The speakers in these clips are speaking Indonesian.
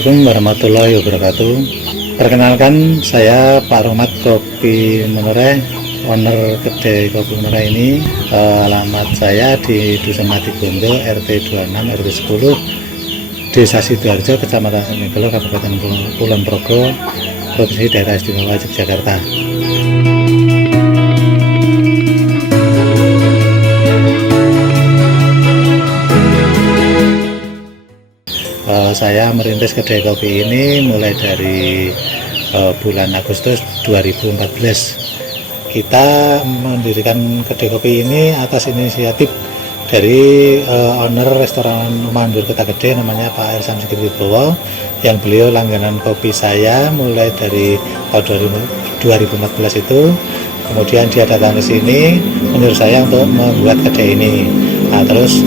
Assalamualaikum warahmatullahi wabarakatuh. Perkenalkan, saya Pak Rohmat Kopi Menoreh, owner kedai Kopi Menoreh ini. Alamat saya di Dusun Mati Gondo, RT 26 RT 10, Desa Sidoarjo, Kecamatan Megolo, Kabupaten Kulon Progo, Provinsi Daerah Istimewa Yogyakarta. Saya merintis kedai kopi ini mulai dari bulan Agustus 2014. Kita mendirikan kedai kopi ini atas inisiatif dari owner restoran Mandur Kota Gede, namanya Pak Ersam Wibowo, yang beliau langganan kopi saya mulai dari tahun 2014 itu. Kemudian dia datang ke sini menyuruh saya untuk membuat kedai ini. Nah, terus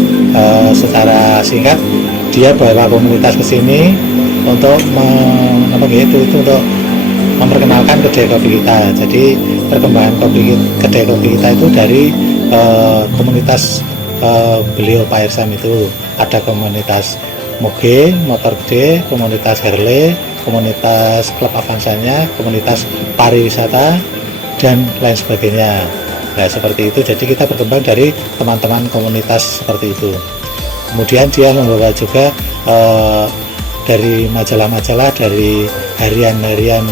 secara singkat dia bawa komunitas ke sini untuk untuk memperkenalkan kedai kopi kita. Jadi perkembangan kedai kopi kita itu dari komunitas beliau Pak Ersam itu. Ada komunitas moge, motor gede, komunitas Harley, komunitas klub Avansanya, komunitas pariwisata, dan lain sebagainya. Nah, seperti itu. Jadi kita berkembang dari teman-teman komunitas seperti itu. Kemudian dia membawa juga dari majalah-majalah dari harian-harian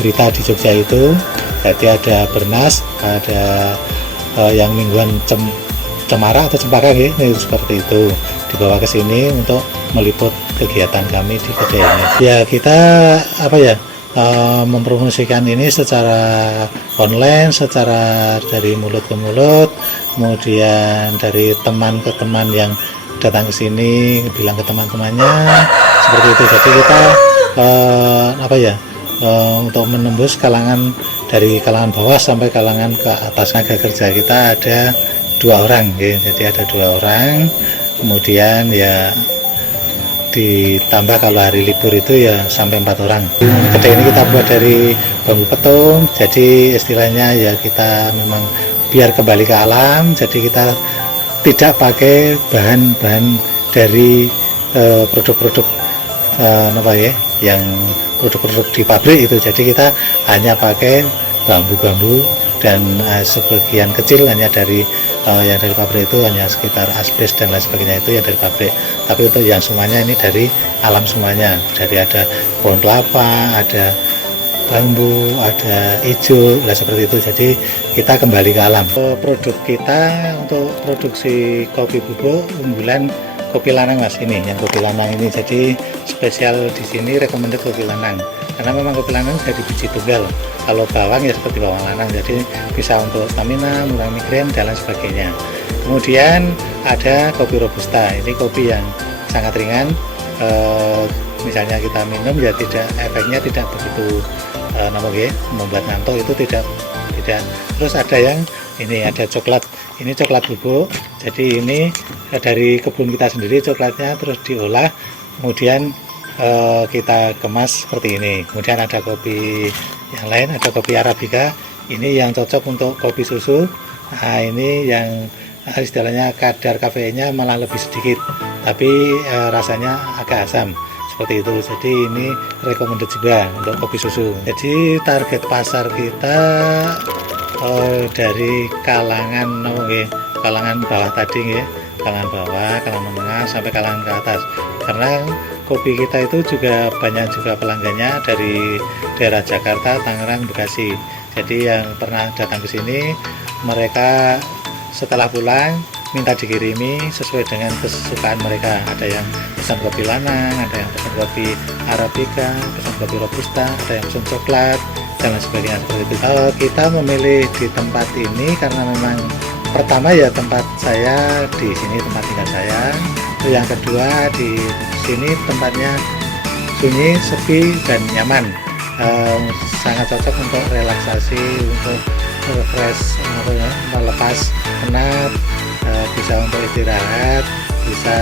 berita di Jogja itu. Jadi ada Bernas, ada yang mingguan Cemara atau Cempaka gitu, seperti itu. Dibawa ke sini untuk meliput kegiatan kami di kedai ini. Ya, kita mempromosikan ini secara online, secara dari mulut ke mulut, kemudian dari teman ke teman yang datang ke sini bilang ke teman-temannya seperti itu. Jadi kita untuk menembus dari kalangan bawah sampai kalangan ke atas. Tenaga kerja kita ada 2 orang, ya. Jadi ada 2 orang. Kemudian ya ditambah kalau hari libur itu ya sampai 4 orang. Kedai ini kita buat dari bambu petung. Jadi istilahnya ya kita memang biar kembali ke alam. Jadi kita tidak pakai bahan-bahan dari produk-produk yang produk-produk di pabrik itu. Jadi kita hanya pakai bambu-bambu dan sebagian kecil hanya dari yang dari pabrik itu hanya sekitar asbes dan lain sebagainya, itu yang dari pabrik. Tapi untuk yang semuanya ini dari alam semuanya. Dari ada pohon kelapa, ada bambu, ada hijau, lah seperti itu. Jadi kita kembali ke alam. Produk kita untuk produksi kopi bubuk unggulan kopi lanang, Mas, ini yang kopi lanang ini. Jadi spesial di sini recommended kopi lanang, karena memang kopi lanang dari biji tunggal. Kalau bawang ya seperti bawang lanang, jadi bisa untuk stamina, mengurangi migrain dan lain sebagainya. Kemudian ada kopi robusta, ini kopi yang sangat ringan. Misalnya kita minum ya efeknya tidak begitu membuat ngantuk, itu tidak. Terus ada yang ini, ada coklat, ini coklat bubuk. Jadi ini dari kebun kita sendiri coklatnya, terus diolah, kemudian kita kemas seperti ini. Kemudian ada kopi yang lain, ada kopi Arabica, ini yang cocok untuk kopi susu. Nah, ini yang istilahnya kadar kafeinnya malah lebih sedikit, tapi rasanya agak asam seperti itu. Jadi ini recommended juga untuk kopi susu. Jadi target pasar kita dari kalangan bawah tadi, kalangan bawah, kalangan menengah sampai kalangan ke atas. Karena kopi kita itu juga banyak juga pelanggannya dari daerah Jakarta, Tangerang, Bekasi. Jadi yang pernah datang ke sini, mereka setelah pulang minta dikirimi sesuai dengan kesukaan mereka. Ada yang pesan kopi lanang, ada yang pesan kopi Arabica, pesan kopi robusta, ada yang pesan coklat dan lain sebagainya seperti itu. Kita memilih di tempat ini karena memang pertama ya tempat saya di sini, tempat tinggal saya. Yang kedua, di sini tempatnya sunyi, sepi, dan nyaman. Sangat cocok untuk relaksasi, untuk refresh, melepas penat, bisa untuk istirahat, bisa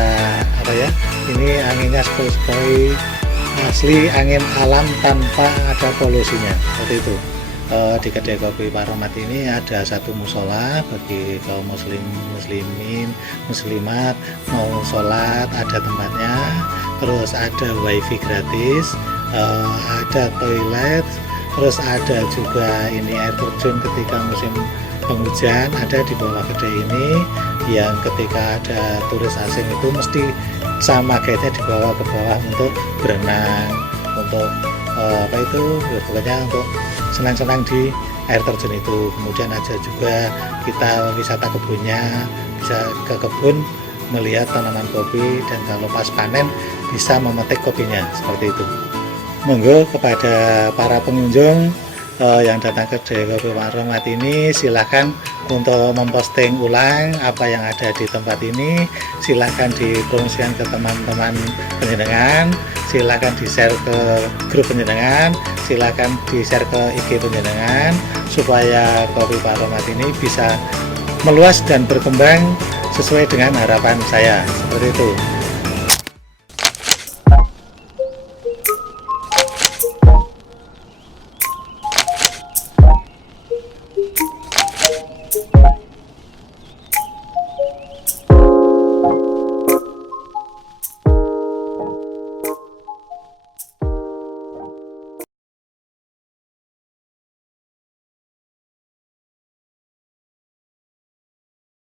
ini anginnya sepoi-sepoi, asli angin alam tanpa ada polusinya, seperti itu. Di kedai kopi Pak Rohmat ini ada 1 musola bagi kaum muslimin, muslimat mau sholat, ada tempatnya. terus ada wifi gratis, ada toilet, terus ada juga ini air terjun ketika musim penghujan ada di bawah kedai ini, yang ketika ada turis asing itu mesti sama guide-nya dibawa ke bawah untuk berenang, untuk apa itu ya, pokoknya untuk senang-senang di air terjun itu. Kemudian ada juga kita wisata kebunnya, bisa ke kebun melihat tanaman kopi, dan kalau pas panen bisa memetik kopinya seperti itu. Monggo kepada para pengunjung yang datang ke kedai kopi Pak Rohmat ini, silahkan untuk memposting ulang apa yang ada di tempat ini, silahkan dipromosikan ke teman-teman penjenengan, silahkan di-share ke grup penjenengan, silahkan di-share ke IG penjenengan, supaya kopi Pak Rohmat ini bisa meluas dan berkembang sesuai dengan harapan saya, seperti itu.